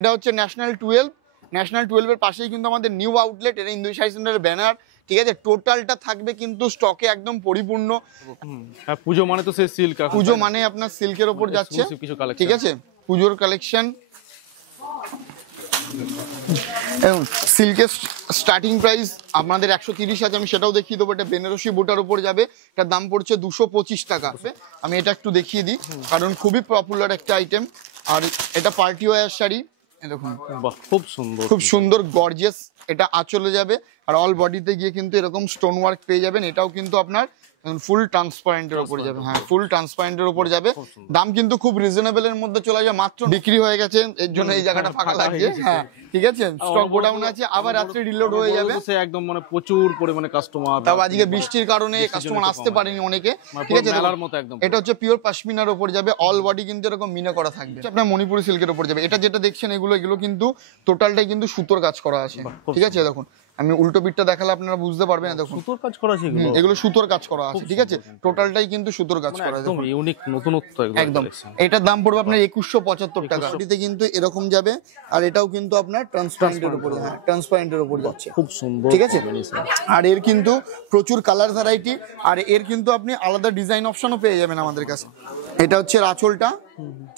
এটা হচ্ছে ন্যাশনাল 12 এর পাশেই কিন্তু আমাদের নিউ আউটলেট, এটা ইন্দু শাড়ি সেন্টারের ব্যানার। ঠিক আছে, টোটালটা থাকবে কিন্তু স্টকে একদম পরিপূর্ণ। পুজো মানে তো সেই সিল্ক, পুজো মানে আপনার সিল্কের উপর যাচ্ছে। ঠিক আছে, পুজোর কালেকশন এবং সিল্কের স্টার্টিং প্রাইস আপনাদের 130 আছে, আমি সেটাও দেখিয়ে দেবো। এটা বেনারসি বুটার উপর যাবে, এটার দাম পড়ছে 225 টাকা। আমি এটা একটু দেখিয়ে দিই কারণ খুবই পপুলার একটা আইটেম। আর এটা পার্টি ওয়্যার শাড়ি, দেখুন খুব সুন্দর গর্জিয়াস। এটা আঁচলে যাবে আর অল বডিতে গিয়ে কিন্তু এরকম স্টোন ওয়ার্ক পেয়ে যাবেন। এটাও কিন্তু আপনার ফুল ট্রান্সপারেন্টের উপর যাবে। হ্যাঁ, ফুল ট্রান্সপারেন্টের উপর যাবে। দাম কিন্তু খুব রিজনেবল এর মধ্যে চলে যায়, মাত্র বিক্রি হয়ে গেছে, এর জন্য এই জায়গাটা ফাঁকা লাগছে। হ্যাঁ ঠিক আছে, স্টক গোডাউন আছে, আবার রাত্রে রিলোড হয়ে যাবে। একদম মানে প্রচুর পরিমাণে কাস্টমার, তাও আজকে বৃষ্টির কারণে কাস্টমার আসতে পারেনি অনেকে। ঠিক আছে, এটা হচ্ছে পিওর পশমিনার উপর যাবে, অল বডি কিন্তু এরকম মিনা করা থাকবে। আপনার মণিপুরি সিল্কের উপর যাবে। এটা যেটা দেখছেন এগুলো কিন্তু টোটালটাই কিন্তু সুতোর কাজ করা আছে। ঠিক আছে, দেখুন আমি উল্টো পিঠটা দেখালে আপনারা বুঝতে পারবেন। দেখুন সুতোর কাজ করা আছে, এগুলো সুতোর কাজ করা আছে। ঠিক আছে, টোটালটাই কিন্তু সুতোর কাজ করা আছে, একদম ইউনিক নতুনত্ব একদম। এটার দাম পড়বে আপনার 2175 টাকা। এটাতে কিন্তু এরকম যাবে আর এটাও কিন্তু আপনার ট্রান্সপারেন্টের উপরে, হ্যাঁ ট্রান্সপারেন্টের উপর যাচ্ছে, খুব সুন্দর। ঠিক আছে, আর এর কিন্তু প্রচুর কালার ভ্যারাইটি, আর এর কিন্তু আপনি আলাদা ডিজাইন অপশনও পেয়ে যাবেন আমাদের কাছে। এটা হচ্ছে আঁচলটা,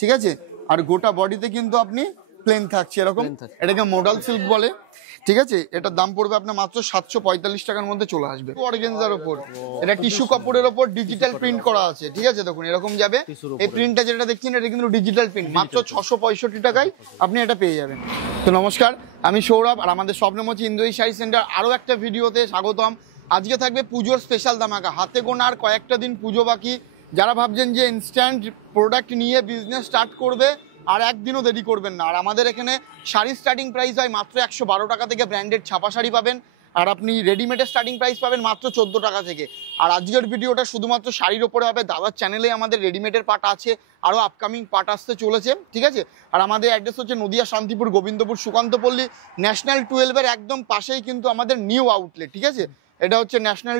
ঠিক আছে, আর গোটা বডিতে কিন্তু আপনি প্লেন থাকছে এরকম। এটাকে মডাল সিল্ক বলে। ঠিক আছে, এটার দাম পড়বে আপনার মাত্র 745 টাকার মধ্যে চলে আসবে। অর্গানজার উপর, এটা টিস্যু কাপড়ের উপর ডিজিটাল প্রিন্ট করা আছে। ঠিক আছে, দেখুন এরকম যাবে। এই প্রিন্টটা যেটা দেখছেন এটা কিন্তু ডিজিটাল প্রিন্ট, মাত্র 665 টাকায় আপনি এটা পেয়ে যাবেন। তো নমস্কার, আমি সৌরভ, আর আমাদের স্বপ্নম হচ্ছে ইন্দু শাড়ি সেন্টার আরো একটা ভিডিওতে স্বাগতম। আজকে থাকবে পুজোর স্পেশাল ধামাকা। হাতে গোনা আর কয়েকটা দিন পুজো বাকি। যারা ভাবছেন যে ইনস্ট্যান্ট প্রোডাক্ট নিয়ে বিজনেস স্টার্ট করবে, আর একদিনও দেরি করবেন না। আর আমাদের এখানে শাড়ির স্টার্টিং প্রাইস হয় মাত্র 112 টাকা থেকে, ব্র্যান্ডেড ছাপা শাড়ি পাবেন। আর আপনি রেডিমেডের স্টার্টিং প্রাইস পাবেন মাত্র 14 টাকা থেকে। আর আজকের ভিডিওটা শুধুমাত্র শাড়ির ওপরে হবে। দাদার চ্যানেলে আমাদের রেডিমেডের পার্ট আছে, আরও আপকামিং পার্ট আসতে চলেছে। ঠিক আছে, আর আমাদের অ্যাড্রেস হচ্ছে নদিয়া, শান্তিপুর, গোবিন্দপুর, সুকান্তপল্লী। ন্যাশনাল 12-এর একদম পাশেই কিন্তু আমাদের নিউ আউটলেট। ঠিক আছে, এটা হচ্ছে ন্যাশনাল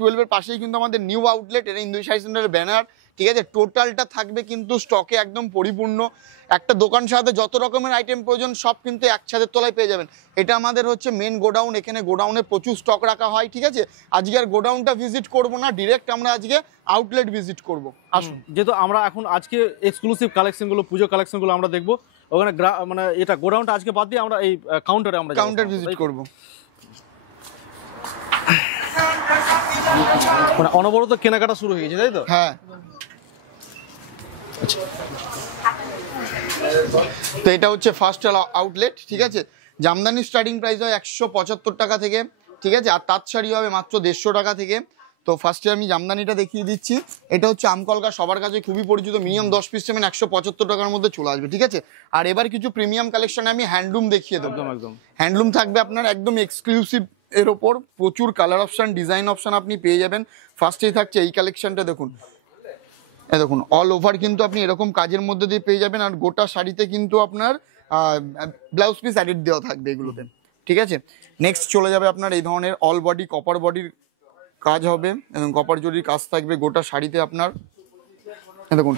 12-এর পাশেই কিন্তু আমাদের নিউ আউটলেট, এটা ইন্দু শাড়ি সেন্টারের ব্যানার। ঠিক আছে, টোটালটা থাকবে কিন্তু স্টকে একদম পরিপূর্ণ। একটা দোকান সাথে যত রকমের আইটেম প্রয়োজন সব কিন্তু এক ছাদের তলায় পেয়ে যাবেন। এটা আমাদের হচ্ছে মেন গোডাউন, এখানে গোডাউনে প্রচুর স্টক রাখা হয়। ঠিক আছে, আজকে আর গোডাউনটা ভিজিট করব না, ডিরেক্ট আমরা আজকে আউটলেট ভিজিট করব। আসুন, যেহেতু আমরা এখন আজকে এক্সক্লুসিভ কালেকশনগুলো, পুজো কালেকশনগুলো আমরা দেখবো, ওখানে মানে এটা গোডাউনটা আজকে বাদ দিয়ে আমরা এই কাউন্টার ভিজিট করব। মানে অনবরত কেনাকাটা শুরু হয়ে গেছে, তাই তো? হ্যাঁ, তো এটা হচ্ছে ফার্স্ট আউটলেট। ঠিক আছে, জামদানি স্টার্টিং প্রাইস হয় 175 টাকা থেকে। ঠিক আছে, আর তাঁত শাড়ি হবে মাত্র 150 টাকা থেকে। তো ফার্স্টে আমি জামদানিটা দেখিয়ে দিচ্ছি। এটা হচ্ছে আমকলকা, সবার কাছে খুবই পরিচিত। মিনিমাম 10 পিস নেবেন, 175 টাকার মধ্যে চলে আসবে। ঠিক আছে, আর এবার কিছু প্রিমিয়াম কালেকশনে আমি হ্যান্ডলুম দেখিয়ে দেবো। একদম হ্যান্ডলুম থাকবে আপনার একদম এক্সক্লুসিভ এর ওপর, প্রচুর কালার অপশন, ডিজাইন অপশন আপনি পেয়ে যাবেন। ফার্স্টেই থাকছে এই কালেকশনটা, দেখুন দেখুন অল ওভার কিন্তু আপনি এরকম কাজের মধ্যে দিয়ে পেয়ে যাবেন। আর গোটা শাড়িতে কিন্তু আপনার ব্লাউজ পিস অ্যাডেড দেওয়া থাকবে এগুলোতে। ঠিক আছে, নেক্সট চলে যাবে আপনার এই ধরনের অল বডি কপার বডির কাজ হবে এবং কপার জরির কাজ থাকবে গোটা শাড়িতে আপনার। দেখুন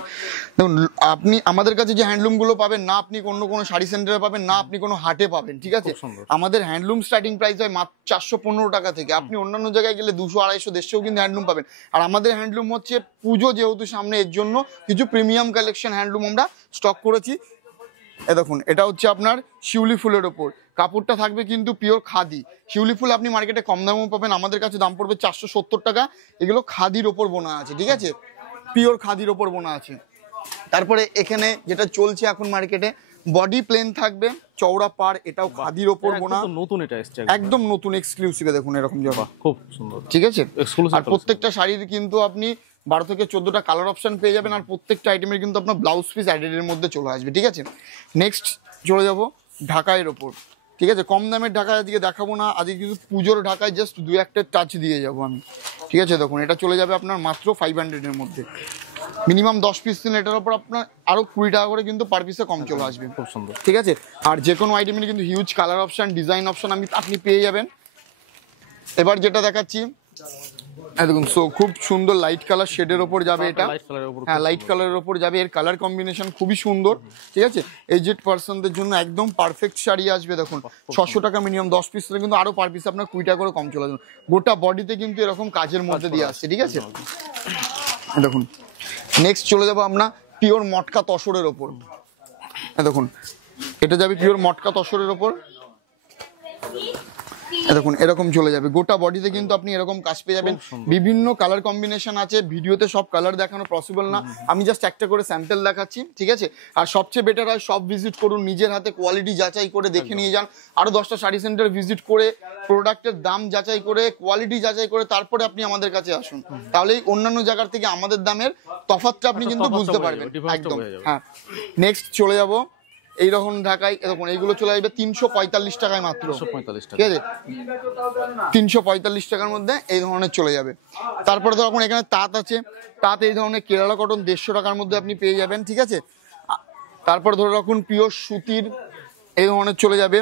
দেখুন, আপনি আমাদের কাছে যে হ্যান্ডলুমগুলো পাবেন না, আপনি কোনো শাড়ি সেন্টারে পাবেন না, আপনি কোনো হাটে পাবেন। ঠিক আছে, আমাদের হ্যান্ডলুম স্টার্টিং প্রাইস হয় মাত্র 415 টাকা থেকে। আপনি অন্যান্য জায়গায় গেলে 200, 250, 150 কিন্তু হ্যান্ডলুম পাবেন। আর আমাদের হ্যান্ডলুম হচ্ছে পুজো যেহেতু সামনে, এর জন্য কিছু প্রিমিয়াম কালেকশন হ্যান্ডলুম আমরা স্টক করেছি। দেখুন এটা হচ্ছে আপনার শিউলি ফুলের ওপর, কাপড়টা থাকবে কিন্তু পিওর খাদি। শিউলি ফুল আপনি মার্কেটে কম দামেও পাবেন, আমাদের কাছে দাম পড়বে 470 টাকা। এগুলো খাদির ওপর বোনা আছে। ঠিক আছে, পিওর খাদির ওপর বোনা আছে। তারপরে এখানে যেটা চলছে এখন মার্কেটে, বডি প্লেন থাকবে, চওড়া পার, এটাও খাদির ওপর বোনা, নতুন, এটা এসেছে একদম নতুন এক্সক্লুসিভ। দেখুন এরকম জবা, খুব সুন্দর। ঠিক আছে, আর প্রত্যেকটা শাড়ির কিন্তু আপনি 12 থেকে 14টা কালার অপশন পেয়ে যাবেন। আর প্রত্যেকটা আইটেমের কিন্তু আপনার ব্লাউজ পিস অ্যাডেডের মধ্যে চলে আসবে। ঠিক আছে, নেক্সট চলে যাব ঢাকাইয়ের ওপর। ঠিক আছে, কম দামের ঢাকায় আজকে দেখাবো না, আজকে কিন্তু পুজোর ঢাকায় জাস্ট 2-1টা টাচ দিয়ে যাবো আমি। ঠিক আছে, দেখুন এটা চলে যাবে আপনার মাত্র 500-এর মধ্যে। মিনিমাম 10 পিস নিলে এটার উপর আপনার আরো 20 টাকা করে কিন্তু পার পিসে কম চলে আসবে। খুব সুন্দর। ঠিক আছে, আর যে কোনো আইটেমের কিন্তু huge colour option, design option আপনি পেয়ে যাবেন। এবার যেটা দেখাচ্ছি দেখুন, সো খুব সুন্দর লাইট কালার শেডের ওপর যাবে এটা। লাইট কালারের উপর, হ্যাঁ, লাইট কালারের ওপর যাবে। এর কালার কম্বিনেশন খুবই সুন্দর, ঠিক আছে। এজেড পার্সনদের জন্য একদম পারফেক্ট শাড়ি আসবে। দেখুন 600 টাকা মিনিমাম, 10 পিস কিন্তু আরো পার পিস আপনার 20 টাকা করে কম চলে যাবে। গোটা বডিতে কিন্তু এরকম কাজের মধ্যে দিয়ে আসছে, ঠিক আছে। দেখুন নেক্সট চলে যাবো আমরা পিওর মটকা তসরের ওপর। দেখুন এটা যাবে পিওর মটকা তসরের ওপর। দেখুন এরকম চলে যাবে, গোটা বডিতে কিন্তু আপনি এরকম কাজ পেয়ে যাবেন। বিভিন্ন কালার কম্বিনেশন আছে, ভিডিওতে সব কালার দেখানো পসিবল না, আমি জাস্ট একটা করে স্যাম্পল দেখাচ্ছি, ঠিক আছে। আর সবচেয়ে বেটার হয় সব ভিজিট করুন, নিজের হাতে কোয়ালিটি যাচাই করে দেখে নিয়ে যান। আরো 10টা শাড়ি সেন্টার ভিজিট করে প্রোডাক্টের দাম যাচাই করে কোয়ালিটি যাচাই করে তারপরে আপনি আমাদের কাছে আসুন, তাহলেই অন্যান্য জায়গার থেকে আমাদের দামের তফাৎটা আপনি কিন্তু বুঝতে পারবেন একদম। হ্যাঁ, নেক্সট চলে যাব এইরকম ঢাকায়। দেখুন এইগুলো চলে আসবে 345 টাকায় মাত্র, 345 টাকা, ঠিক আছে। 345 টাকার মধ্যে এই ধরনের চলে যাবে। তারপরে ধরুন এখানে তাঁত আছে, তাঁত এই ধরনের কেরালা কটন 150 টাকার মধ্যে আপনি পেয়ে যাবেন, ঠিক আছে। তারপরে ধরে রাখুন পিওর সুতির এই ধরনের চলে যাবে।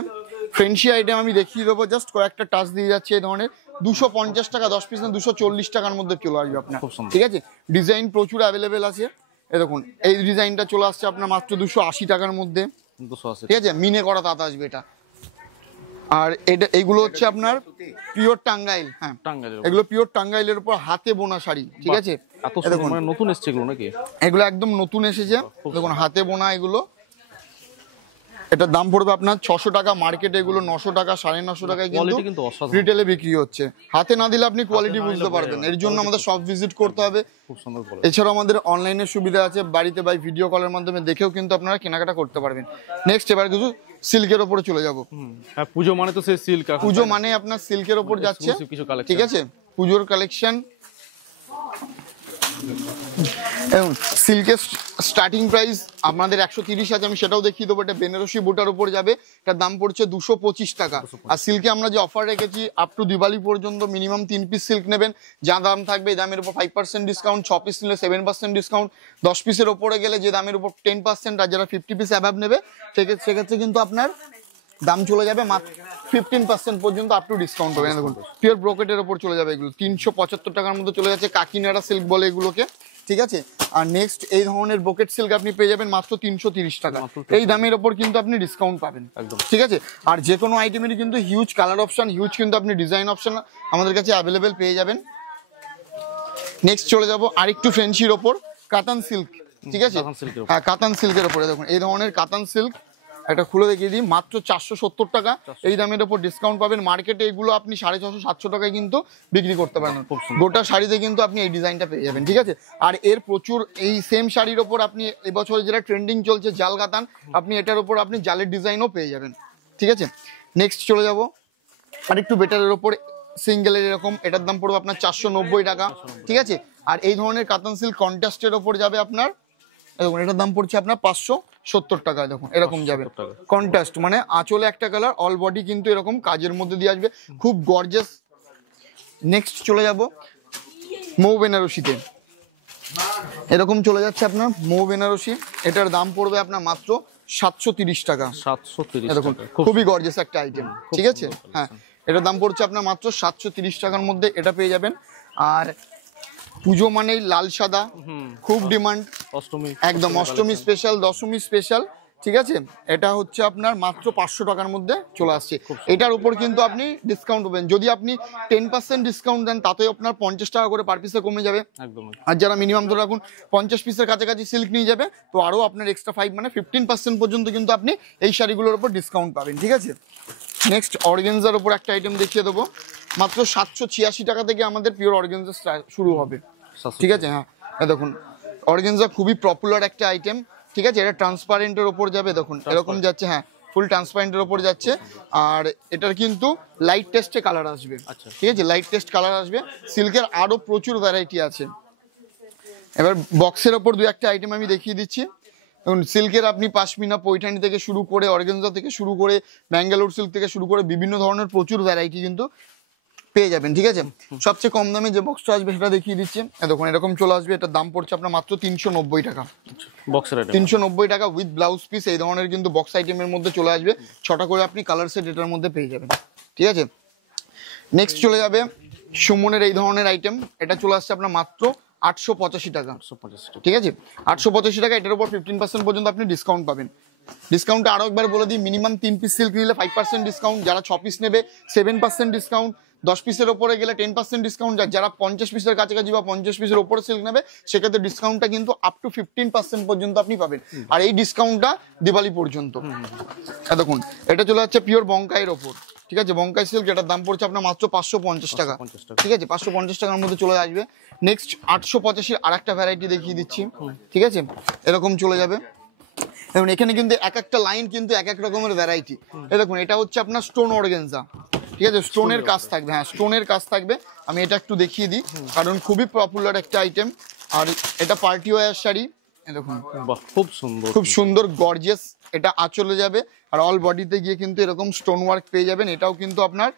ফ্রেন্সি আইটেম আমি দেখিয়ে দেবো, জাস্ট কয়েকটা টাচ দিয়ে যাচ্ছে। এই ধরনের 250 টাকা, 10 পিস না 240 টাকার মধ্যে চলে আসবে আপনার, ঠিক আছে। ডিজাইন প্রচুর অ্যাভেলেবেল আছে। এই দেখুন এই ডিজাইনটা চলে আসছে আপনার মাত্র 280 টাকার মধ্যে, 280, ঠিক আছে। মিনে করা তাঁত আসবে এটা। আর এটা এইগুলো হচ্ছে আপনার পিওর টাঙ্গাইল। হ্যাঁ, টাঙ্গাইলের এগুলো পিওর টাঙ্গাইলের উপর হাতে বোনা শাড়ি, ঠিক আছে। এত সুন্দর, মানে নতুন এসছে এগুলো নাকি? এগুলো একদম নতুন এসেছে, দেখুন হাতে বোনা এগুলো। এটার দাম পড়বে আপনার 600 টাকা, মার্কেটে এগুলো 900 টাকা, 950 টাকায় কিন্তু রিটেলে বিক্রি হচ্ছে। হাতে না দিলে আপনি কোয়ালিটি বুঝতে পারবেন, এর জন্য আমাদের সব ভিজিট করতে হবে। খুব সুন্দর। এছাড়াও আমাদের অনলাইনের সুবিধা আছে, বাড়িতে বাই ভিডিও কলের মাধ্যমে দেখেও কিন্তু আপনারা কেনাকাটা করতে পারবেন। নেক্সট এবার কিছু সিল্কের ওপরে চলে যাব। হ্যাঁ, পুজো মানে তো সেই সিল্ক, পুজো মানে আপনার সিল্কের ওপর যাচ্ছে, ঠিক আছে। পুজোর কালেকশন এবং সিল্কের স্টার্টিং প্রাইস আপনাদের 130 আছে, আমি সেটাও দেখিয়ে দেবো। এটা বেনারসি বুটার উপর যাবে, এটার দাম পড়ছে 225 টাকা। আর সিল্কে আমরা যে অফার রেখেছি আপ টু দিওয়ালি পর্যন্ত মিনিমাম 3 পিস সিল্ক নেবেন, যা দাম থাকবে এই দামের উপর 5% ডিসকাউন্ট, 6 পিস নিলে 7% ডিসকাউন্ট, 10 পিসের ওপরে গেলে যে দামের উপর 10%, আর যারা 50 পিস অ্যাভাব নেবে সেক্ষেত্রে কিন্তু আপনার দাম চলে যাবে মাত্র 15% পর্যন্ত আপ টু ডিসকাউন্ট হবে। দেখুন পিওর ব্রোকেটের ওপর চলে যাবে এগুলো 375 টাকার মধ্যে চলে যাচ্ছে, কাকিনাড়া সিল্ক বলে এগুলোকে, ঠিক আছে। আর নেক্সট এই ধরনের ব্রোকেট সিল্ক আপনি পেয়ে যাবেন মাত্র 330 টাকা। এই দামের ওপর কিন্তু আপনি ডিসকাউন্ট পাবেন, ঠিক আছে। আর যে কোনো আইটেমেরই কিন্তু হিউজ কালার অপশন, হিউজ কিন্তু আপনি ডিজাইন অপশন আমাদের কাছে অ্যাভেলেবেল পেয়ে যাবেন। নেক্সট চলে যাব আরেকটু ফ্রেন্সির ওপর, কাতান সিল্ক, ঠিক আছে। হ্যাঁ, কাতান সিল্কের ওপরে দেখুন এই ধরনের কাতান সিল্ক, একটা খুলে দেখিয়ে দিই, মাত্র 470 টাকা এই দামের উপর ডিসকাউন্ট পাবেন। মার্কেটে এগুলো আপনি 650-700 টাকায় কিন্তু বিক্রি করতে পারেন। গোটা শাড়িতে কিন্তু আপনি এই ডিজাইনটা পেয়ে যাবেন, ঠিক আছে। আর এর প্রচুর এই সেম শাড়ির ওপর আপনি এবছরে যেটা ট্রেন্ডিং চলছে জাল কাতান, আপনি এটার উপর আপনি জালের ডিজাইনও পেয়ে যাবেন, ঠিক আছে। নেক্সট চলে যাব আর একটু বেটারের ওপর সিঙ্গেলের এরকম, এটার দাম পড়বে আপনার 490 টাকা, ঠিক আছে। আর এই ধরনের কাতান সিল্ক কন্ট্রাস্টের ওপর যাবে আপনার, দেখুন এটার দাম পড়ছে আপনার 570 টাকা। দেখুন এরকম যাবে কন্ট্রাস্ট, মানে আঁচলে একটা কালার, অল বডি কিন্তু এরকম কাজের মধ্যে দিয়ে আসবে, খুব গর্জিয়াস। নেক্সট চলে যাব মৌ বেনারসিতে, এরকম চলে যাচ্ছে আপনার মৌ বেনারসি, এটার দাম পড়বে আপনার মাত্র 730 টাকা। 730 দেখুন খুবই গর্জিয়াস একটা আইটেম, ঠিক আছে। হ্যাঁ, এটার দাম পড়ছে আপনার মাত্র 730 টাকার মধ্যে এটা পেয়ে যাবেন। আর পুজো মানেই লাল সাদা, খুব ডিমান্ড, অষ্টমী একদম অষ্টমী স্পেশাল, দশমী স্পেশাল, ঠিক আছে। এটা হচ্ছে আপনার মাত্র 500 টাকার মধ্যে চলে আসছে। এটার উপর কিন্তু আপনি ডিসকাউন্ট পাবেন, যদি আপনি 10% ডিসকাউন্ট দেন তাতেও আপনার 50 টাকা করে পার পিসে কমে যাবে। আর যারা মিনিমাম ধরে রাখুন 50 পিসের কাছাকাছি সিল্ক নিয়ে যাবে, তো আরও আপনার এক্সট্রা 5 মানে 15% পর্যন্ত কিন্তু আপনি এই শাড়িগুলোর উপর ডিসকাউন্ট পাবেন, ঠিক আছে। নেক্সট অর্গেনজার উপর একটা আইটেম দেখিয়ে দেবো, মাত্র 786 টাকা থেকে আমাদের পিওর অর্গেনজা শুরু হবে, ঠিক আছে। হ্যাঁ, দেখুন অর্গেনজা খুবই পপুলার একটা আইটেম, ঠিক আছে। এটা ট্রান্সপারেন্টের ওপর যাবে, দেখুন এরকম যাচ্ছে, হ্যাঁ ফুল ট্রান্সপারেন্টের ওপর যাচ্ছে। আর এটার কিন্তু লাইট টেস্টে কালার আসবে, ঠিক আছে, লাইট টেস্ট কালার আসবে। সিল্কের আরও প্রচুর ভ্যারাইটি আছে। এবার বক্সের ওপর দু একটা আইটেম আমি দেখিয়ে দিচ্ছি। দেখুন সিল্কের আপনি পাশমিনা, পৈঠানি থেকে শুরু করে, অর্গেনজা থেকে শুরু করে, ব্যাঙ্গালোর সিল্ক থেকে শুরু করে বিভিন্ন ধরনের প্রচুর ভ্যারাইটি কিন্তু পেয়ে যাবেন, ঠিক আছে। সবচেয়ে কম দামে যে বক্সটা আসবে সেটা দেখিয়ে দিচ্ছি, দেখুন এরকম চলে আসবে। এটার দাম পড়ছে আপনার মাত্র 390 টাকা, বক্সের আইটেম 390 টাকা উইথ ব্লাউজ পিস। এই ধরনের কিন্তু বক্স আইটেমের মধ্যে চলে আসবে, 6টা করে আপনি কালার সেট এটার মধ্যে পেয়ে যাবেন, ঠিক আছে। নেক্সট চলে যাবে সুমনের এই ধরনের আইটেম, এটা চলে আসছে আপনার মাত্র 885 টাকা। 150 টাকা। ঠিক আছে, 885 টাকা। এটার উপর 15% পর্যন্ত আপনি ডিসকাউন্ট পাবেন। ডিসকাউন্টটা আরো একবার বলে দিই, মিনিমাম 3 পিস সিল্ক নিলে 5% ডিসকাউন্ট, যারা 6 পিস নেবে 7% ডিসকাউন্ট, 10 পিসের ওপরে গেলে 10% ডিসকাউন্ট, যারা 50 পিসের কাছাকাছি বা 50 পিসের ওপরে সিল্ক নেবে সেক্ষেত্রে ডিসকাউন্টটা কিন্তু আপ টু 15% পর্যন্ত আপনি পাবেন। আর এই ডিসকাউন্টটা দিওয়ালি পর্যন্ত। দেখুন এটা চলে যাচ্ছে পিওর বঙ্কাইয়ের ওপর। ঠিক আছে, বঙ্কাই সিল্ক, এটার দাম পড়ছে আপনার মাত্র 550 টাকা। 550 টাকা। ঠিক আছে, 550 টাকার মধ্যে চলে আসবে। নেক্সট 885 আর একটা ভ্যারাইটি দেখিয়ে দিচ্ছি। ঠিক আছে, এরকম চলে যাবে। দেখুন এখানে কিন্তু এক একটা লাইন কিন্তু এক এক রকমের ভ্যারাইটি। এই দেখুন এটা হচ্ছে আপনার স্টোন অর্গানজা। ঠিক আছে, স্টোনের কাজ থাকবে। হ্যাঁ, স্টোনের কাজ থাকবে। আমি এটা একটু দেখিয়ে দিই কারণ খুবই পপুলার একটা আইটেম। আর এটা পার্টি ওয়্যার শাড়ি। এই দেখুন বাহ, খুব সুন্দর, খুব সুন্দর গর্জিয়াস। এটা আঁচলে যাবে আর অল বডিতে গিয়ে কিন্তু এরকম স্টোন ওয়ার্ক পেয়ে যাবেন। এটাও কিন্তু আপনার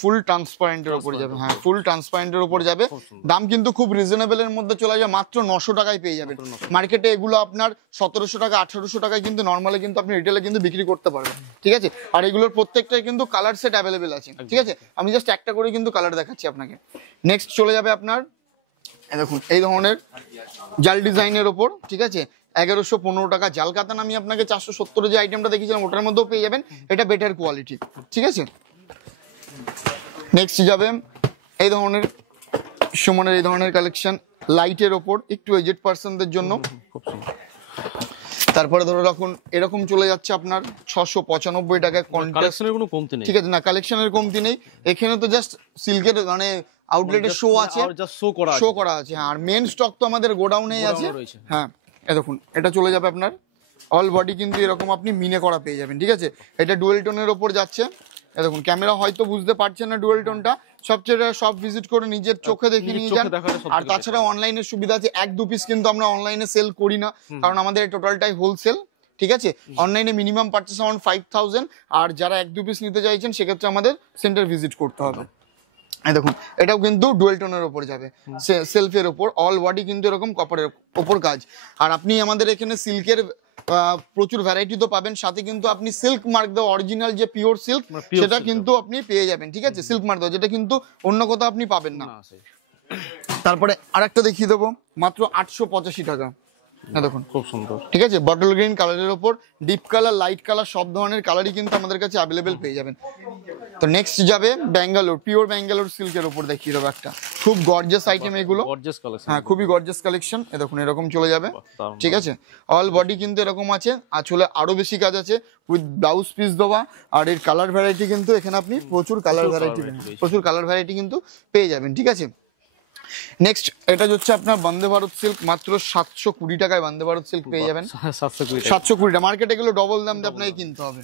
ফুল ট্রান্সপারেন্টের উপর যাবে। হ্যাঁ, ফুল ট্রান্সপারেন্টের উপর যাবে। দাম কিন্তু খুব রিজনেবলের মধ্যে চলে যাবে, মাত্র 900 টাকায় পেয়ে যাবেন। মার্কেটে এগুলো আপনার 1700 টাকা 1800 টাকায় কিন্তু নর্মালি কিন্তু আপনি রিটেলে কিন্তু বিক্রি করতে পারবেন। ঠিক আছে, আর এগুলোর প্রত্যেকটাই কিন্তু কালার সেট অ্যাভেলেবেল আছে। ঠিক আছে, আমি জাস্ট একটা করে কিন্তু কালার দেখাচ্ছি আপনাকে। নেক্সট চলে যাবে আপনার দেখুন এই ধরনের জাল ডিজাইনের ওপর। ঠিক আছে, 1115 টাকা। জাল কাতান আমি আপনাকে 470 যে আইটেমটা দেখিয়েছিলাম ওটার মধ্যেও পেয়ে যাবেন। এটা বেটার কোয়ালিটি। ঠিক আছে, নেক্সট যাবে এই ধরনের সুমনের এই ধরনের কালেকশন লাইটের ওপর, একটু এজেড পার্সনদের জন্য। খুব সুন্দর। তারপরে ধরে রাখুন এরকম চলে যাচ্ছে আপনার 695 টাকায় কন্ট্রাস্ট। কালেকশনের কোনো কমতি নেই। ঠিক আছে, না কালেকশনের কমতি নেই। এখানে তো জাস্ট সিল্কের মানে আউটলেটের শো আছে, জাস্ট শো করা আছে। হ্যাঁ, আর মেন স্টক তো আমাদের গোডাউনেই আছে। হ্যাঁ, এই দেখুন এটা চলে যাবে আপনার অল বডি কিন্তু এরকম আপনি মিনে করা পেয়ে যাবেন। ঠিক আছে, এটা ডুয়েল টোনের ওপর যাচ্ছে। এই দেখুন ক্যামেরা হয়তো বুঝতে পারছেন না ডুয়েল টোনটা, সবচেয়ে সব ভিজিট করে নিজের চোখে দেখে নিয়ে যান। আর তাছাড়া অনলাইনের সুবিধা আছে, 1-2 পিস কিন্তু আমরা অনলাইনে সেল করি না কারণ আমাদের টোটালটাই হোলসেল। ঠিক আছে, অনলাইনে মিনিমাম পারচেস অ্যামাউন্ট 5000। আর যারা 1-2 পিস নিতে চাইছেন সেক্ষেত্রে আমাদের সেন্টার ভিজিট করতে হবে। এই দেখুন এটাও কিন্তু ডুয়েল টোনের ওপর যাবে, সেলফের ওপর। অল বডি কিন্তু এরকম কপারের ওপর কাজ। আর আপনি আমাদের এখানে সিল্কের প্রচুর ভ্যারাইটি তো পাবেন, সাথে কিন্তু আপনি সিল্ক মার্ক দেওয়া অরিজিনাল যে পিওর সিল্ক সেটা কিন্তু আপনি পেয়ে যাবেন। ঠিক আছে, সিল্ক মার্ক দেওয়া, যেটা কিন্তু অন্য কোথাও আপনি পাবেন না। তারপরে আরেকটা দেখিয়ে দেবো মাত্র 885 টাকা। দেখুন খুব সুন্দর। ঠিক আছে, বটল গ্রিন কালারের ওপর ডিপ কালার লাইট কালার সব ধরনের কালারই কিন্তু আমাদের কাছে অ্যাভেলেবেল পেয়ে যাবেন। তো নেক্সট যাবে ব্যাঙ্গালোর, পিওর ব্যাঙ্গালোর সিল্কের ওপর দেখিয়ে দেবো একটা খুব গর্জিয়াস আইটেম এগুলো। হ্যাঁ, খুবই গর্জিয়াস কালেকশন। এ দেখুন এরকম চলে যাবে। ঠিক আছে, অল বডি কিন্তু এরকম আছে, আসলে আরো বেশি কাজ আছে উইথ ব্লাউজ পিস দেওয়া। আর এর কালার ভ্যারাইটি কিন্তু এখানে আপনি প্রচুর কালার ভ্যারাইটি কিন্তু পেয়ে যাবেন। ঠিক আছে, নেক্সট এটা হচ্ছে আপনার বন্দে ভারত সিল্ক, মাত্র 720 টাকায় বন্দে ভারত সিল্ক পেয়ে যাবেন। 720 টাকা, মার্কেটে গেলে ডবল দাম দিয়ে আপনাকে কিনতে হবে।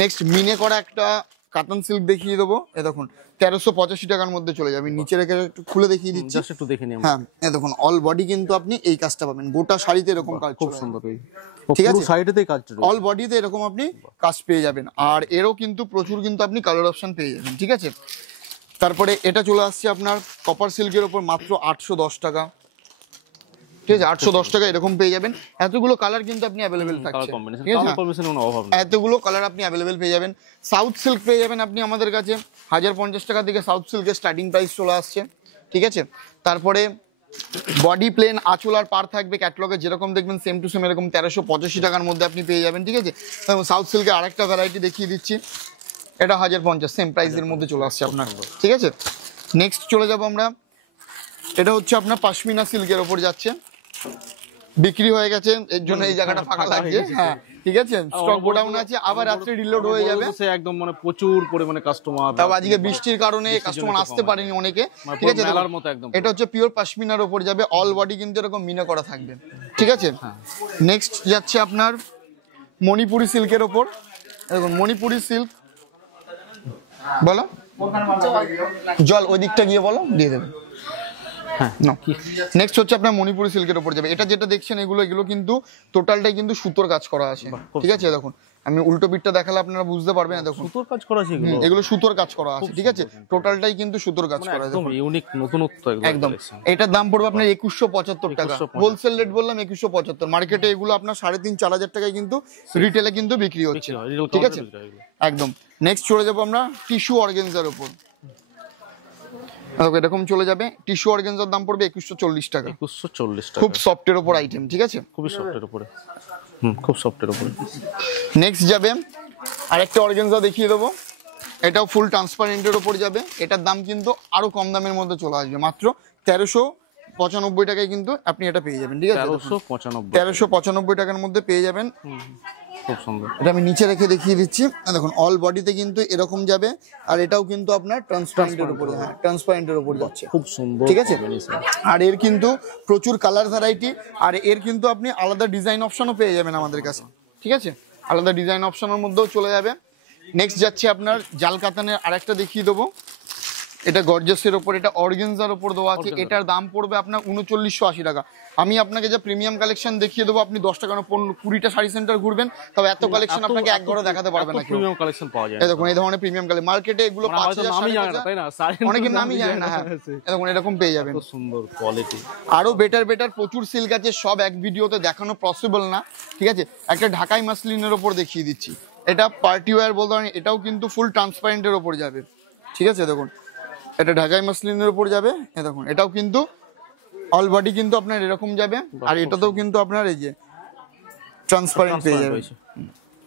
নেক্সট মিনে করা একটা কাতান সিল্ক দেখিয়ে দেবো। এ দেখুন 1385 টাকার মধ্যে চলে যাবে। নিচে রেখে একটু খুলে দেখিয়ে দিচ্ছি, একটু দেখে নিন। হ্যাঁ, এ দেখুন অল বডি কিন্তু আপনি এই কাজটা পাবেন, গোটা শাড়িতে এরকম কাজ। খুব সুন্দর। ঠিক আছে, সাইডেতেই কাজটা, অল বডিতে এরকম আপনি কাজ পেয়ে যাবেন। আর এরও কিন্তু প্রচুর কিন্তু আপনি কালার অপশন পেয়ে যাবেন। ঠিক আছে, তারপরে এটা চলে আসছে আপনার কপার সিল্কের ওপর, মাত্র 810 টাকা। ঠিক আছে, 810 টাকা এরকম পেয়ে যাবেন। এতগুলো কালার কিন্তু আপনি অ্যাভেলেবেল থাকছে। এতগুলো কালার আপনি অ্যাভেলেবেল পেয়ে যাবেন। সাউথ সিল্ক পেয়ে যাবেন আপনি আমাদের কাছে 1050 টাকা থেকে সাউথ সিল্কের স্টার্টিং প্রাইস চলে আসছে। ঠিক আছে, তারপরে বডি প্লেন আঁচল আর পার থাকবে ক্যাটলগে যেরকম দেখবেন সেম টু সেম এরকম 1385 টাকার মধ্যে আপনি পেয়ে যাবেন। ঠিক আছে, সাউথ সিল্কের আরেকটা ভ্যারাইটি দেখিয়ে দিচ্ছি, এটা 1050 সেম প্রাইসের মধ্যে চলে আসছে আপনার। ঠিক আছে, নেক্সট চলে যাব আমরা, এটা হচ্ছে আপনার পাশমিনা সিল্কের ওপর যাচ্ছে। বিক্রি হয়ে গেছে এর জন্য এই জায়গাটা ফাঁকা লাগছে। হ্যাঁ, ঠিক আছে, স্টক গোডাউন আছে, আবার রাত্রে রিলোড হয়ে যাবে। একদম মানে প্রচুর পরিমাণে কাস্টমার, তাও আজকে বৃষ্টির কারণে কাস্টমার আসতে পারেনি অনেকে। ঠিক আছে, এটা হচ্ছে পিওর পাশমিনার ওপর যাবে, অল বডি কিন্তু এরকম মিনা করা থাকবে। ঠিক আছে, নেক্সট যাচ্ছে আপনার মণিপুরি সিল্কের ওপর। দেখুন মণিপুরি সিল্ক, বলো জল ওই দিকটা গিয়ে বলো, দিয়ে দেবে। নেক্সট হচ্ছে আপনার মণিপুরি সিল্কের উপর যাবে। এটা যেটা দেখছেন এগুলো কিন্তু টোটালটাই কিন্তু সুতোর কাজ করা আছে। ঠিক আছে, দেখুন আমি উল্টো পিঠটা দেখালে আপনারা বুঝতে পারবেন। দেখুন সুতোর কাজ করা আছে, এগুলো সুতোর কাজ করা আছে। ঠিক আছে, টোটালটাই কিন্তু সুতোর কাজ করা আছে, একদম ইউনিক নতুনত্ব একদম। এটার দাম পড়বে আপনার 2175 টাকা। হোলসেল রেট বললাম 2175, মার্কেটে এগুলো আপনার 3500-4000 টাকায় কিন্তু রিটেলে কিন্তু বিক্রি হচ্ছে। ঠিক আছে, একদম। নেক্সট চলে যাবো আমরা টিস্যু অর্গানজার উপর। দেখো এরকম চলে যাবে। টিস্যু অর্গানজার দাম পড়বে 2140 টাকা। 2140 টাকা, খুব সফটের উপর আইটেম, ঠিক আছে, খুবই সফটের উপরে। খুব সফটের উপরে। নেক্সট যাবে আরেকটা অর্গানজা দেখিয়ে দেবো, এটাও ফুল ট্রান্সপারেন্টের উপর যাবে। এটার দাম কিন্তু আরো কম দামের মধ্যে চলে আসবে, মাত্র 1395 টাকায় কিন্তু আপনি এটা পেয়ে যাবেন, ঠিক আছে। 1395 টাকার মধ্যে পেয়ে যাবেন, খুব সুন্দর। এটা আমি নিচে রেখে দেখিয়ে দিচ্ছি। দেখুন অল বডিতে কিন্তু এরকম যাবে, আর এটাও কিন্তু আপনার ট্রান্সপারেন্টের উপরে, হ্যাঁ ট্রান্সপারেন্টের উপর যাচ্ছে, খুব সুন্দর, ঠিক আছে। আর এর কিন্তু প্রচুর কালার ভ্যারাইটি, আর এর কিন্তু আপনি আলাদা ডিজাইন অপশনও পেয়ে যাবেন আমাদের কাছে, ঠিক আছে, আলাদা ডিজাইন অপশনের মধ্যেও চলে যাবে। নেক্সট যাচ্ছে আপনার জাল কাতানের আরেকটা দেখিয়ে দেবো, এটা গর্জাসের ওপর, এটা অর্গানজার ওপর দেওয়া আছে। এটার দাম পড়বে আপনার 3980 টাকা। আমি আপনাকে যে প্রিমিয়াম কালেকশন দেখিয়ে দেবো, আপনি 10 টাকা 20টা শাড়ি সেন্টার ঘুরবেন, তবে এত কালেকশন আপনাকে এক ঘরে দেখাতে পারবে না। প্রিমিয়াম কালেকশন পাওয়া যায়, এই দেখুন এই ধরনের প্রিমিয়াম কালেকশন মার্কেটে এগুলো 5000 আমি জানি না, তাই না, অনেকের নামই জানে না। হ্যাঁ দেখুন এরকম পেয়ে যাবেন, খুব সুন্দর কোয়ালিটি। আরো বেটার প্রচুর সিল্ক আছে, সব এক ভিডিওতে দেখানো পসিবল না, ঠিক আছে। একটা ঢাকাই মাসলিনের ওপর দেখিয়ে দিচ্ছি, এটা পার্টি ওয়্যার বলতে পারেন, এটাও কিন্তু ফুল ট্রান্সপারেন্টের ওপর যাবে, ঠিক আছে। দেখুন এটা ঢাকাই মাসলিনের উপর যাবে, এই দেখুন এটাও কিন্তু অল বডি কিন্তু আপনার এরকম যাবে, আর এটাতেও কিন্তু আপনার এই যে ট্রান্সপারেন্ট পেয়ে যাবে,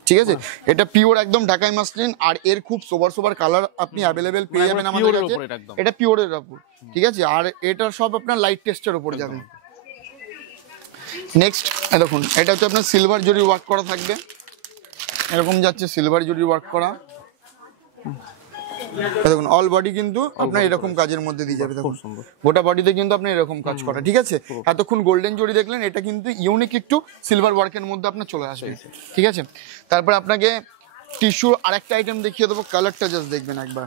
ঠিক আছে। এটা পিওর একদম ঢাকাই মাসলিন, আর এর খুব সোবার কালার আপনি অ্যাভেলেবেল পেয়ে যাবেন আমাদের কাছে, এটা পিওরের উপর, ঠিক আছে। আর এটা সব আপনার লাইট টেস্টের উপর যাবে। নেক্সট দেখুন এটা হচ্ছে আপনার সিলভার জরি ওয়ার্ক করা থাকবে, এরকম যাচ্ছে সিলভার জরি ওয়ার্ক করা। দেখুন অল বডি কিন্তু আপনার এরকম কাজের মধ্যে দিয়ে যাবে, দেখুন গোটা বডিতে কিন্তু আপনার এরকম কাজ করা, ঠিক আছে। এতক্ষণ গোল্ডেন জরি দেখলেন, এটা কিন্তু ইউনিক একটু সিলভার ওয়ার্কের মধ্যে আপনার চলে আসবে, ঠিক আছে। তারপর আপনাকে টিস্যু আরেকটা আইটেম দেখিয়ে দেবো, কালারটা জাস্ট দেখবেন একবার,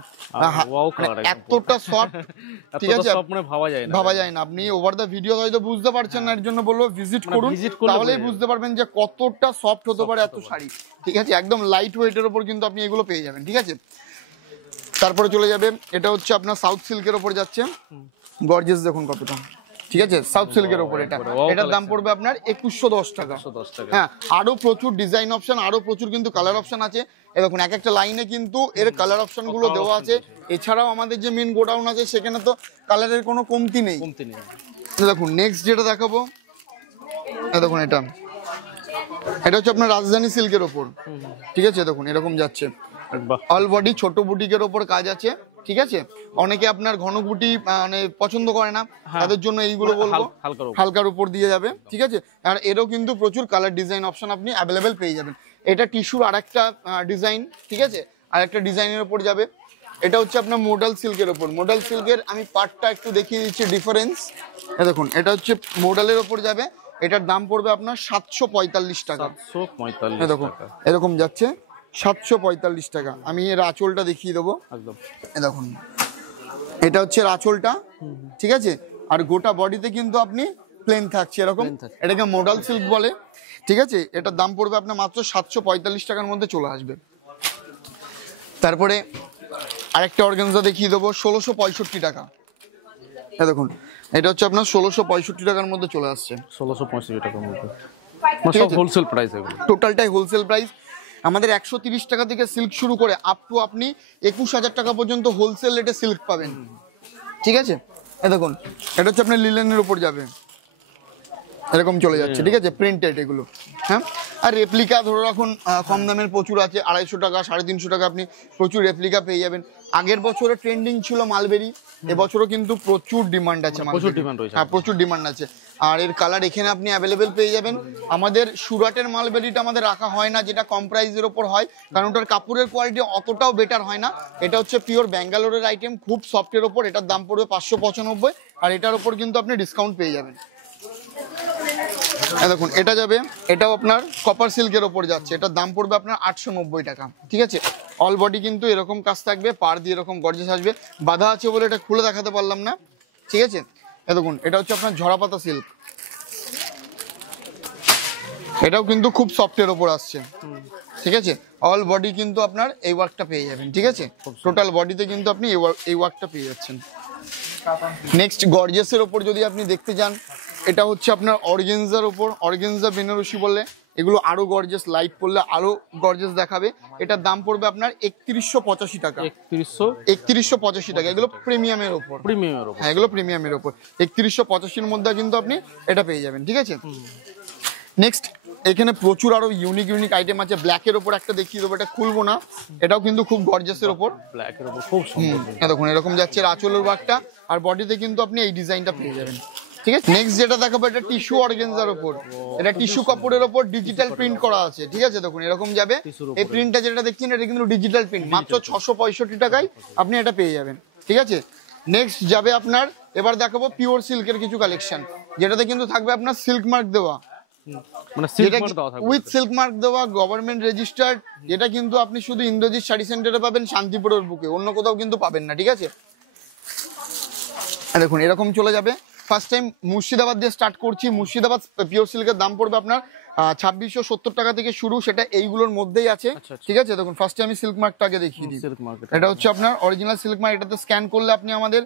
এতটা সফট, ঠিক আছে, ভাবা যায় না। আপনি ওভার দা ভিডিও হয়তো বুঝতে পারছেন না, এর জন্য বলবো ভিজিট করুন, তাহলেই বুঝতে পারবেন যে কতটা সফট হতে পারে এত শাড়ি, ঠিক আছে। একদম লাইট ওয়েটের উপর কিন্তু আপনি এগুলো পেয়ে যাবেন, ঠিক আছে। তারপরে চলে যাবে, এটা হচ্ছে আপনার সাউথ সিল্কের উপর যাচ্ছে, গর্জিয়াস দেখুন কতটা, ঠিক আছে, সাউথ সিল্কের উপর। এটার দাম পড়বে আপনার 2110 টাকা। হ্যাঁ আরো প্রচুর ডিজাইন অপশন, আরো প্রচুর কিন্তু কালার অপশন আছে। দেখুন এক একটা লাইনে কিন্তু এর কালার অপশন গুলো দেওয়া আছে। এছাড়াও আমাদের যে মেন গোডাউন আছে সেখানে তো কালারের কোনো কমতি নেই। দেখুন নেক্সট যেটা দেখাবো, দেখুন এটা হচ্ছে আপনার রাজধানী সিল্কের ওপর, ঠিক আছে। দেখুন এরকম যাচ্ছে, অল বডি ছোট বুটিকের ওপর কাজ আছে, ঠিক আছে। অনেকে আপনার ঘন বুটি মানে পছন্দ করে না, তাদের জন্য এইগুলো বলবো হালকার উপর দিয়ে যাবে, ঠিক আছে। আর এরও কিন্তু প্রচুর কালার ডিজাইন অপশন আপনি অ্যাভেলেবেল পেয়ে যাবেন। এটা টিস্যুর আরেকটা ডিজাইন, ঠিক আছে, আরেকটা ডিজাইনের উপর যাবে। এটা হচ্ছে আপনার মডেল সিল্কের ওপর। মডেল সিল্কের আমি পার্টটা একটু দেখিয়ে দিচ্ছি ডিফারেন্স। দেখুন এটা হচ্ছে মডেলের ওপর যাবে, এটার দাম পড়বে আপনার 745 টাকা। দেখুন এরকম যাচ্ছে 745 টাকা। আমি এর আঁচলটা দেখিয়ে দেবো, দেখুন এটা হচ্ছে আঁচলটা, ঠিক আছে। আর গোটা বডিতে কিন্তু আপনি প্লেন থাকছে এরকম, এটাকে মডেল সিল্ক বলে, ঠিক আছে। এটার দাম পড়বে আপনার মাত্র 745 টাকার মধ্যে চলে আসবে। তারপরে আরেকটা অর্গানজা দেখিয়ে দেবো 1665 টাকা। দেখুন এটা হচ্ছে আপনার 1665 টাকার মধ্যে চলে আসছে, 1665 টাকার মধ্যে, হোলসেল প্রাইস, টোটালটাই হোলসেল প্রাইস। আমাদের 130 টাকা থেকে সিল্ক শুরু করে আপ টু আপনি 21,000 টাকা পর্যন্ত হোলসেল রেটে সিল্ক পাবেন, ঠিক আছে। দেখুন এটা হচ্ছে আপনার লিলেনের উপর যাবে, এরকম চলে যাচ্ছে, ঠিক আছে, প্রিন্টেড এগুলো। হ্যাঁ আর রেপ্লিকা ধরে রাখুন কম দামের প্রচুর আছে, 250 টাকা 350 টাকা আপনি প্রচুর রেপ্লিকা পেয়ে যাবেন। আগের বছরে ট্রেন্ডিং ছিল মালবেরি, এবছরও কিন্তু প্রচুর ডিমান্ড আছে, হ্যাঁ প্রচুর ডিমান্ড আছে। আর এর কালার এখানে আপনি অ্যাভেলেবেল পেয়ে যাবেন। আমাদের সুরাটের মালবেরিটা আমাদের রাখা হয় না, যেটা কম প্রাইসের ওপর হয়, কারণ ওটার কাপড়ের কোয়ালিটি অতটাও বেটার হয় না। এটা হচ্ছে পিওর ব্যাঙ্গালোরের আইটেম, খুব সফটের ওপর, এটার দাম পড়বে 595, আর এটার ওপর কিন্তু আপনি ডিসকাউন্ট পেয়ে যাবেন। দেখুন এটা যাবে, এটাও আপনার কপার সিল্কের ওপর যাচ্ছে, এটার দাম পড়বে আপনার 890 টাকা, ঠিক আছে। অল বডি কিন্তু এরকম কাজ থাকবে, পার দিয়ে এরকম গর্জিয়াস আসবে, বাঁধা আছে বলে এটা খুলে দেখাতে পারলাম না, ঠিক আছে। দেখুন এটা হচ্ছে আপনার ঝরাপাতা সিল্ক, এটাও কিন্তু খুব সফটের ওপর আসছে, ঠিক আছে। অল বডি কিন্তু আপনার এই ওয়ার্কটা পেয়ে যাবেন, ঠিক আছে। টোটাল বডিতে কিন্তু আপনি এই ওয়ার্কটা পেয়ে যাচ্ছেন। নেক্সট গর্জিয়াসের ওপর যদি আপনি দেখতে যান, এটা হচ্ছে আপনার অর্গেনজার ওপর, অর্গেনজা বেনারসি বলে, এগুলো আরো গর্জিয়াস, লাইট পড়লে আরো গর্জিয়াস দেখাবে। এটার দাম পড়বে আপনার 3185 টাকা। 3185 টাকা। এগুলো প্রিমিয়ামের ওপর, হ্যাঁ এগুলো প্রিমিয়ামের ওপর। 3185 মধ্যে কিন্তু আপনি এটা পেয়ে যাবেন, ঠিক আছে। নেক্সট এখানে প্রচুর আরো ইউনিক ইউনিক আইটেম আছে। ব্ল্যাকের ওপর একটা দেখিয়ে দেবো, এটা খুলবো না, এটাও কিন্তু খুব গর্জিয়াসের ওপর। ব্ল্যাকের ওপর খুব সুন্দর, দেখুন এরকম যাচ্ছে আঁচলের ওয়ার্কটা, আর বডিতে কিন্তু আপনি এই ডিজাইনটা পেয়ে যাবেন, ঠিক আছে। নেক্সট যেটা দেখাবো এটা টিস্যু অর্গানজার ওপর, এটা টিস্যু কাপড়ের ওপর ডিজিটাল প্রিন্ট করা আছে, ঠিক আছে। দেখুন এরকম যাবে, এই প্রিন্টটা যেটা দেখছেন এটা কিন্তু ডিজিটাল প্রিন্ট, মাত্র 665 টাকায় আপনি এটা পেয়ে যাবেন, ঠিক আছে। নেক্সট যাবে আপনার, এবার দেখাবো পিওর সিল্কের কিছু কালেকশন, যেটাতে কিন্তু থাকবে আপনার সিল্ক মার্ক দেওয়া, মানে সিল্ক মার্ক দেওয়া থাকবে, উইথ সিল্ক মার্ক দেওয়া, গভর্নমেন্ট রেজিস্টার্ড। এটা কিন্তু আপনি শুধু ইন্দ্রজিৎ শাড়ি সেন্টারে পাবেন, শান্তিপুরের বুকে, অন্য কোথাও কিন্তু পাবেন না, ঠিক আছে। দেখুন এরকম চলে যাবে। ফার্স্ট টাইম মুর্শিদাবাদ দিয়ে স্টার্ট করছি। মুর্শিদাবাদ পিওর সিল্কের দাম পড়বে আপনার 2670 টাকা থেকে শুরু, সেটা এইগুলোর মধ্যেই আছে, ঠিক আছে। দেখুন ফার্স্টে আমি সিল্ক মার্কটাকে দেখিয়ে দিই। এটা হচ্ছে আপনার অরিজিনাল সিল্ক মার্ক, এটাতে স্ক্যান করলে আপনি আমাদের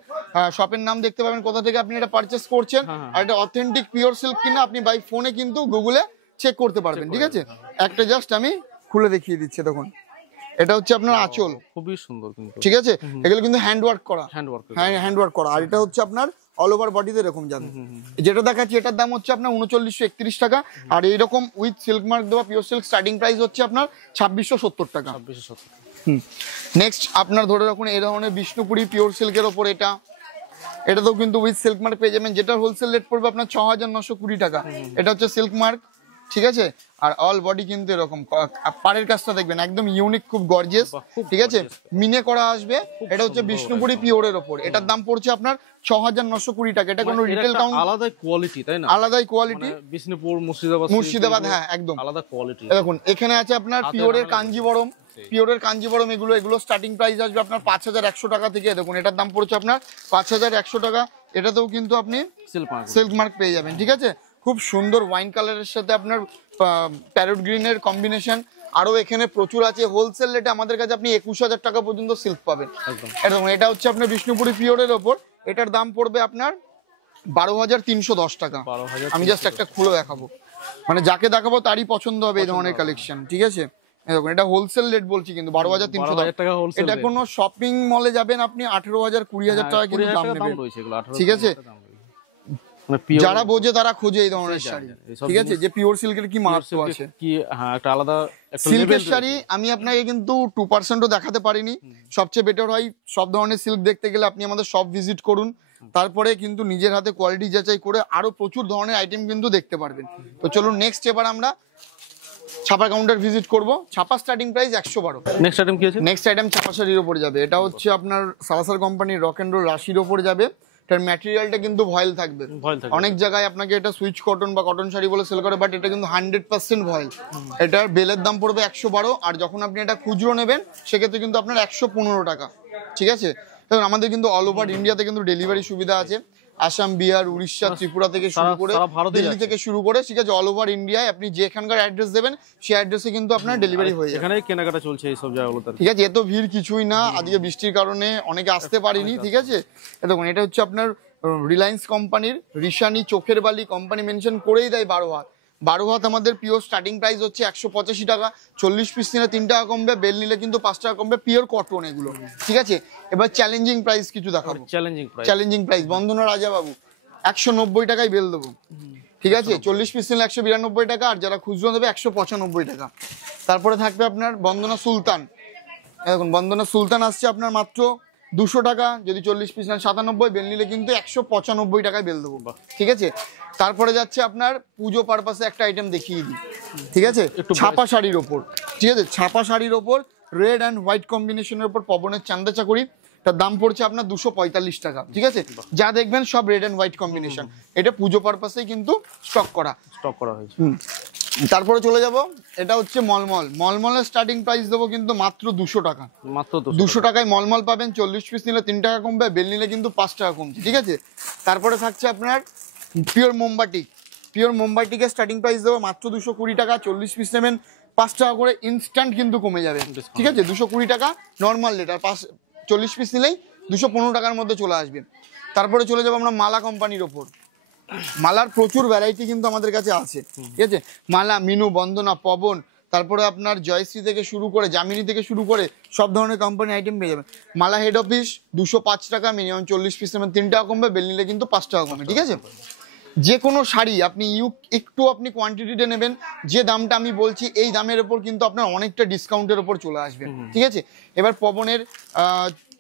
শপের নাম দেখতে পাবেন, কোথা থেকে আপনি এটা পারচেস করছেন, আর এটা অথেন্টিক পিওর সিল্ক কিনা আপনি বাই ফোনে কিন্তু গুগলে চেক করতে পারবেন, ঠিক আছে। একটা জাস্ট আমি খুলে দেখিয়ে দিচ্ছি। দেখুন এটা হচ্ছে আপনার আঁচল, খুবই সুন্দর কিন্তু, ঠিক আছে। এগুলো কিন্তু হ্যান্ড ওয়ার্ক করা, হ্যাঁ হ্যান্ড ওয়ার্ক করা। আর এটা হচ্ছে আপনার অল ওভার বডিতে এরকম যাবে। যেটা দেখাচ্ছি এটার দাম হচ্ছে আপনার 3931 টাকা, আর এইরকম উইথ সিল্ক মার্ক দেওয়া পিওর সিল্ক স্টার্টিং প্রাইস হচ্ছে আপনার 2670 টাকা। নেক্সট আপনার ধরে রাখুন এই ধরনের বিষ্ণুপুরি পিওর সিল্কের ওপর, এটাতেও কিন্তু উইথ সিল্ক মার্ক পেয়ে যাবেন, যেটা হোলসেল রেট পড়বে আপনার 6920 টাকা। এটা হচ্ছে সিল্ক মার্ক, ঠিক আছে। আর অল বডি কিন্তু এরকম, পাড়ের কাজটা দেখবেন একদম ইউনিক, খুব গর্জিয়াস, ঠিক আছে। মিনে করা আসবে। এটা হচ্ছে বিষ্ণুপুরি পিওরের ওপর, এটার দাম পড়ছে আপনার 6920 টাকা। এটা কোনো রিটেল কাউন্ট, আলাদা কোয়ালিটি, তাই না? আলাদাই কোয়ালিটি, বিষ্ণুপুর মুর্শিদাবাদ, হ্যাঁ একদম আলাদা কোয়ালিটি। দেখুন এখানে আছে আপনার পিওরের কাঞ্জিবরম, এগুলো স্টার্টিং প্রাইস আসবে আপনার 5100 টাকা থেকে। দেখুন এটার দাম পড়ছে আপনার 5100 টাকা। এটাতেও কিন্তু আপনি সিল্ক মার্ক পেয়ে যাবেন, ঠিক আছে। খুব সুন্দর ওয়াইন কালারের সাথে আপনার প্যারট গ্রিনের কম্বিনেশন। আরো এখানে প্রচুর আছে। হোলসেল রেটে আমাদের কাছে আপনি 21000 টাকা পর্যন্ত সিল্ক পাবেন। একদম এটা হচ্ছে আপনার বিষ্ণুপুরি পিওরের ওপর, এটার দাম পড়বে আপনার 12310 টাকা। আমি জাস্ট একটা খুলে দেখাবো, মানে যাকে দেখাবো তারই পছন্দ হবে এই ধরনের কালেকশন, ঠিক আছে। দেখুন এটা হোলসেল রেট বলছি কিন্তু 12310 টাকা। এটা কোনো শপিং মলে যাবেন আপনি 18000 20000 টাকা কিন্তু দাম নেবে, ঠিক আছে। যারা বোঝে তারা খোঁজে এই ধরনের শাড়ি, ঠিক আছে, যে পিওর সিল্কের কি মাহাত্ম্য আছে। কি হ্যাঁ একটা আলাদা সিল্কের শাড়ি আমি আপনাকে কিন্তু 2%ও দেখাতে পারিনি। সবচেয়ে বেটার হয় সব ধরনের সিল্ক দেখতে গেলে আপনি আমাদের শপ ভিজিট করুন, তারপরে কিন্তু নিজের হাতে কোয়ালিটি যাচাই করে আরো প্রচুর ধরনের আইটেম কিন্তু দেখতে পারবেন। তো চলুন নেক্সট এবার আমরা ছাপা কাউন্টার ভিজিট করব। ছাপা স্টার্টিং প্রাইস 112। নেক্সট আইটেম কি আছে? নেক্সট আইটেম ছাপা শাড়ির উপরে যাবে। এটা হচ্ছে আপনার সালাসার কোম্পানির রক এন্ড রোল রাশির উপরে যাবে। এটার ম্যাটেরিয়ালটা কিন্তু ভয়েল থাকবে। অনেক জায়গায় আপনাকে এটা সুইচ কটন বা কটন শাড়ি বলে সেল করে, বাট এটা কিন্তু 100% ভয়েল। এটার বেলের দাম পড়বে 112, আর যখন আপনি এটা খুচরো নেবেন সেক্ষেত্রে কিন্তু আপনার 115 টাকা, ঠিক আছে। দেখুন আমাদের কিন্তু অল ওভার ইন্ডিয়াতে কিন্তু ডেলিভারি সুবিধা আছে। আসাম, বিহার, উড়িষ্যা, ত্রিপুরা থেকে শুরু করে দিল্লি থেকে শুরু করে, ঠিক আছে, অল ওভার ইন্ডিয়ায় আপনি যেখানকার অ্যাড্রেস দেবেন সেই অ্যাড্রেসে কিন্তু আপনার ডেলিভারি হয়ে যাবে। এখানে কেনাকাটা চলছে এই সব জায়গাগুলোতে, ঠিক আছে। এত ভিড় কিছুই না, আজকে বৃষ্টির কারণে অনেকে আসতে পারেনি, ঠিক আছে। দেখুন এটা হচ্ছে আপনার রিলায়েন্স কোম্পানির রিশানি চোখের বালি, কোম্পানি মেনশন করেই দেয় 12 হাত। 12 হাত আমাদের পিওর স্টার্টিং প্রাইস হচ্ছে 185 টাকা। 40 পিস নিলে 3 টাকা কমবে, বেল নিলে কিন্তু 5 টাকা কমবে, পিওর কটন এগুলো, ঠিক আছে। এবার চ্যালেঞ্জিং প্রাইস কিছু দেখাবো। চ্যালেঞ্জিং প্রাইস বন্দনা রাজা বাবু 190 টাকায় বেল দেবো, ঠিক আছে। 40 পিস নিলে 192 টাকা, আর যারা খুচরো দেবে 195 টাকা। তারপরে থাকবে আপনার বন্দনা সুলতান। দেখুন বন্দনা সুলতান আসছে আপনার মাত্র 200 টাকা। যদি 40 পিস নেন 97, বেল নিলে কিন্তু 195 টাকায় বেল দেবো, ঠিক আছে। তারপরে যাচ্ছে আপনার পুজো পারপাসে একটা আইটেম দেখিয়ে দিই, ঠিক আছে। ছাপা শাড়ির ওপর, ঠিক আছে, ছাপা শাড়ির ওপর রেড অ্যান্ড হোয়াইট কম্বিনেশনের ওপর পবনের চান্দা চাকুরি। তার দাম পড়ছে আপনার 245 টাকা, ঠিক আছে। যা দেখবেন সব রেড অ্যান্ড হোয়াইট কম্বিনেশন। এটা পুজো পারপাসেই কিন্তু স্টক করা হয়েছে। তারপরে চলে যাব, এটা হচ্ছে মলমলের স্টার্টিং প্রাইস দেবো কিন্তু মাত্র 200 টাকা। মাত্র 200 টাকায় মলমল পাবেন। 40 পিস নিলে 3 টাকা কমবে, বেল নিলে কিন্তু 5 টাকা কমছে, ঠিক আছে। তারপরে থাকছে আপনার পিওর মোমবাটিকের স্টার্টিং প্রাইস দেবো মাত্র 220 টাকা। 40 পিস নেবেন 5 টাকা করে ইনস্ট্যান্ট কিন্তু কমে যাবে, ঠিক আছে। 220 টাকা নর্মাল রেট, আর 40 পিস নিলেই 215 টাকার মধ্যে চলে আসবে। তারপরে চলে যাবো আমরা মালা কোম্পানির ওপর। মালার প্রচুর ভ্যারাইটি কিন্তু আমাদের কাছে আছে, ঠিক আছে। মালা, মিনু, বন্দনা, পবন, তারপরে আপনার জয়শ্রী থেকে শুরু করে জামিনী থেকে শুরু করে সব ধরনের কোম্পানি আইটেম পেয়ে যাবেন। মালা হেড অফিস 205 টাকা, মিনিমাম 40 পিস নেবেন 3 টাকা কমবে, বেল নিলে কিন্তু 5 টাকা কমবে, ঠিক আছে। যে কোনো শাড়ি আপনি একটু আপনি কোয়ান্টিটিতে নেবেন, যে দামটা আমি বলছি এই দামের ওপর কিন্তু আপনার অনেকটা ডিসকাউন্টের ওপর চলে আসবে, ঠিক আছে। এবার পবনের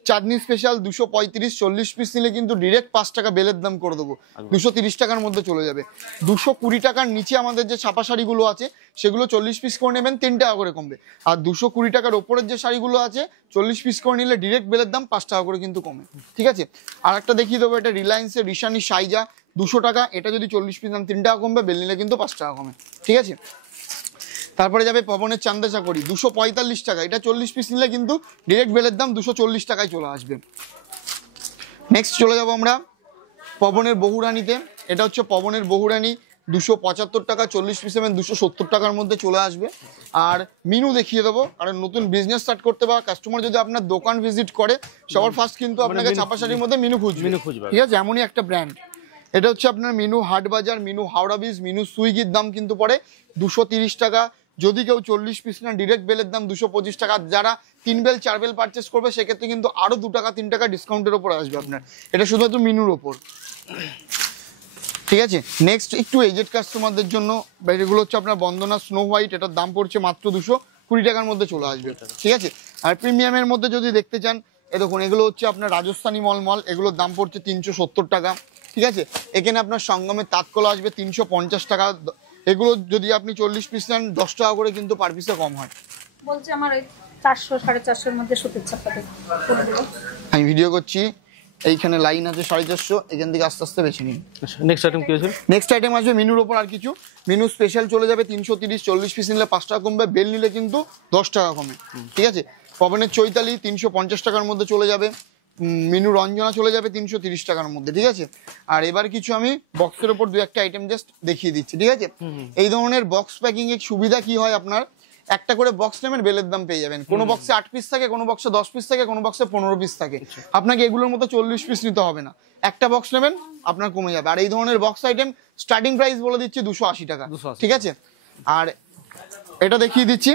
চাঁদনি স্পেশাল 235 40 পিস নিলে কিন্তু ডিরেক্ট 5 টাকা বেলের দাম করে দেবো, 230 টাকার মধ্যে চলে যাবে। 220 টাকার নিচে আমাদের যে ছাপা শাড়িগুলো আছে সেগুলো 40 পিস করে নেবেন 3 টাকা করে কমবে, আর 220 টাকার ওপরের যে শাড়িগুলো আছে 40 পিস করে নিলে ডিরেক্ট বেলের দাম 5 টাকা করে কিন্তু কমে, ঠিক আছে। আর একটা দেখিয়ে দেবো, এটা রিলায়েন্সের রিশানি সাইজা 200 টাকা, এটা যদি 40 পিস দাম 3 টাকা কমবে, বেল নিলে কিন্তু 5 টাকা কমে, ঠিক আছে। তারপরে যাবে পবনের চান্দা চাকরি 245 টাকা, এটা 40 পিস নিলে কিন্তু ডিরেক্ট বেলের দাম 240 টাকায় চলে আসবে। নেক্সট চলে যাবো আমরা পবনের বহুরানীতে, এটা হচ্ছে পবনের বহুরানী 275 টাকা, 40 পিস নেবেন 270 টাকার মধ্যে চলে আসবে। আর মিনু দেখিয়ে দেবো, কারণ নতুন বিজনেস স্টার্ট করতে বা কাস্টমার যদি আপনার দোকান ভিজিট করে সবার ফার্স্ট কিন্তু আপনাকে ছাপা শাড়ির মধ্যে মিনু খুঁজবে, ঠিক আছে, এমনই একটা ব্র্যান্ড। এটা হচ্ছে আপনার মিনু হাট বাজার, মিনু হাওড়া ব্রিজ, মিনু সুইগির দাম কিন্তু পড়ে 230 টাকা, যদি কেউ 40 পিস না ডিরেক্ট বেলের দাম 225 টাকা, যারা 3 বেল 4 বেল পারচেস করবে সেক্ষেত্রে কিন্তু আরো 2 টাকা 3 টাকা ডিসকাউন্টের ওপর আসবে আপনার, এটা শুধুমাত্র মিনুর ওপর, ঠিক আছে। নেক্সট একটু এজেড কাস্টমারদের জন্য এগুলো হচ্ছে আপনার বন্দনা স্নো হোয়াইট, এটার দাম পড়ছে মাত্র 220 টাকার মধ্যে চলে আসবে, ঠিক আছে। আর প্রিমিয়ামের মধ্যে যদি দেখতে চান, দেখুন এগুলো হচ্ছে আপনার রাজস্থানী মলমল, এগুলোর দাম পড়ছে 370 টাকা, ঠিক আছে। এখানে আপনার সঙ্গমের তাঁতকলা আসবে 350 টাকা, এগুলো যদি আপনি 40 পিস নেন 10 টাকা করে কিন্তু পার পিসে কম হয়। বলছে আমার ওই 400 450 মধ্যে সুতির ছাপা দেবো, আমি ভিডিও করছি, এইখানে লাইন আছে 450, এখান থেকে আস্তে আস্তে বেছে নিন। নেক্সট আইটেম কি আছে? নেক্সট আইটেম আসবে মিনুর ওপর আর কিছু, মিনু স্পেশাল চলে যাবে 330, 40 পিস নিলে 5 টাকা কমবে, বেল নিলে কিন্তু 10 টাকা কমে, ঠিক আছে। পবনের চৈতালি 350 টাকার মধ্যে চলে যাবে, মিনু রঞ্জনা চলে যাবে 330 টাকার মধ্যে, ঠিক আছে। আর এবার কিছু আমি বক্সের ওপর 2-1টা আইটেম জাস্ট দেখিয়ে দিচ্ছি, ঠিক আছে। এই ধরনের বক্স প্যাকিং এর সুবিধা কি হয়, আপনার একটা করে বক্স নেবেন, বেলের দাম পেয়ে যাবেন, কোনো বক্সে 8 পিস থাকে, কোনো বক্সে 10 পিস থাকে, কোনো বক্সে 15 পিস থাকে, আপনাকে এগুলোর মতো 40 পিস নিতে হবে না, একটা বক্স নেবেন আপনার কমে যাবে। আর এই ধরনের বক্স আইটেম স্টার্টিং প্রাইস বলে দিচ্ছি 280 টাকা, ঠিক আছে। আর এটা দেখিয়ে দিচ্ছি,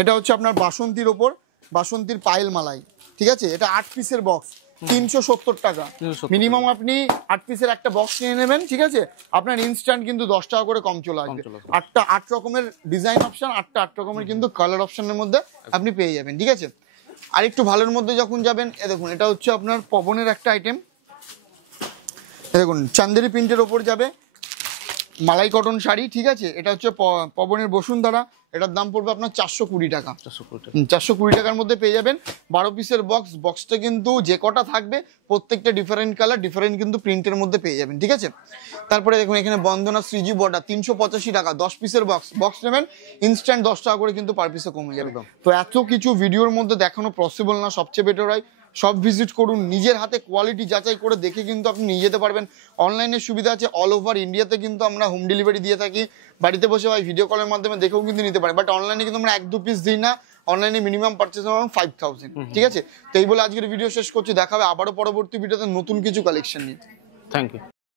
এটা হচ্ছে আপনার বাসন্তীর ওপর, বাসন্তীর পায়েল মালাই, ঠিক আছে, এটা 8 পিসের বক্স 370 টাকা, মিনিমাম আপনি 8 পিসের একটা বক্স নিয়ে নেবেন, ঠিক আছে, আপনার ইনস্ট্যান্ট কিন্তু 10 টাকা করে কম চলে আসবে। 8 রকমের ডিজাইন অপশন, 8 রকমের কিন্তু কালার অপশনের মধ্যে আপনি পেয়ে যাবেন, ঠিক আছে। আর একটু ভালোর মধ্যে যখন যাবেন, দেখুন এটা হচ্ছে আপনার পবনের একটা আইটেম, দেখুন চান্দেরি প্রিন্টের ওপর যাবে মালাই কটন শাড়ি, ঠিক আছে, এটা হচ্ছে পবনের বসুন্ধরা, এটার দাম পড়বে আপনার 420 টাকা, 420 টাকার মধ্যে পেয়ে যাবেন। 12 পিসের বক্স, বক্সটা কিন্তু যে কটা থাকবে প্রত্যেকটা ডিফারেন্ট কালার, ডিফারেন্ট কিন্তু প্রিন্টের মধ্যে পেয়ে যাবেন, ঠিক আছে। তারপরে দেখুন এখানে বন্দনা শ্রীজি বর্ডার 385 টাকা, 10 পিসের বক্স নেবেন ইনস্ট্যান্ট 10 টাকা করে কিন্তু পার পিসে কমে যাবে। তো এত কিছু ভিডিওর মধ্যে দেখানো পসিবল না, সবচেয়ে বেটার হয় সব ভিজিট করুন, নিজের হাতে কোয়ালিটি যাচাই করে দেখে কিন্তু আপনি নিয়ে যেতে পারবেন। অনলাইনের সুবিধা আছে, অল ওভার ইন্ডিয়াতে কিন্তু আমরা হোম ডেলিভারি দিয়ে থাকি, বাড়িতে বসে ভাই ভিডিও কলের মাধ্যমে দেখেও কিন্তু নিতে পারে, বাট অনলাইনে কিন্তু আমরা 1-2 পিস দিই না, অনলাইনে মিনিমাম পারচেজ হবে 5000, ঠিক আছে। তো এই বলে আজকের ভিডিও শেষ করছি, দেখা হবে আবারও পরবর্তী ভিডিওতে নতুন কিছু কালেকশন নিয়ে। Thank you.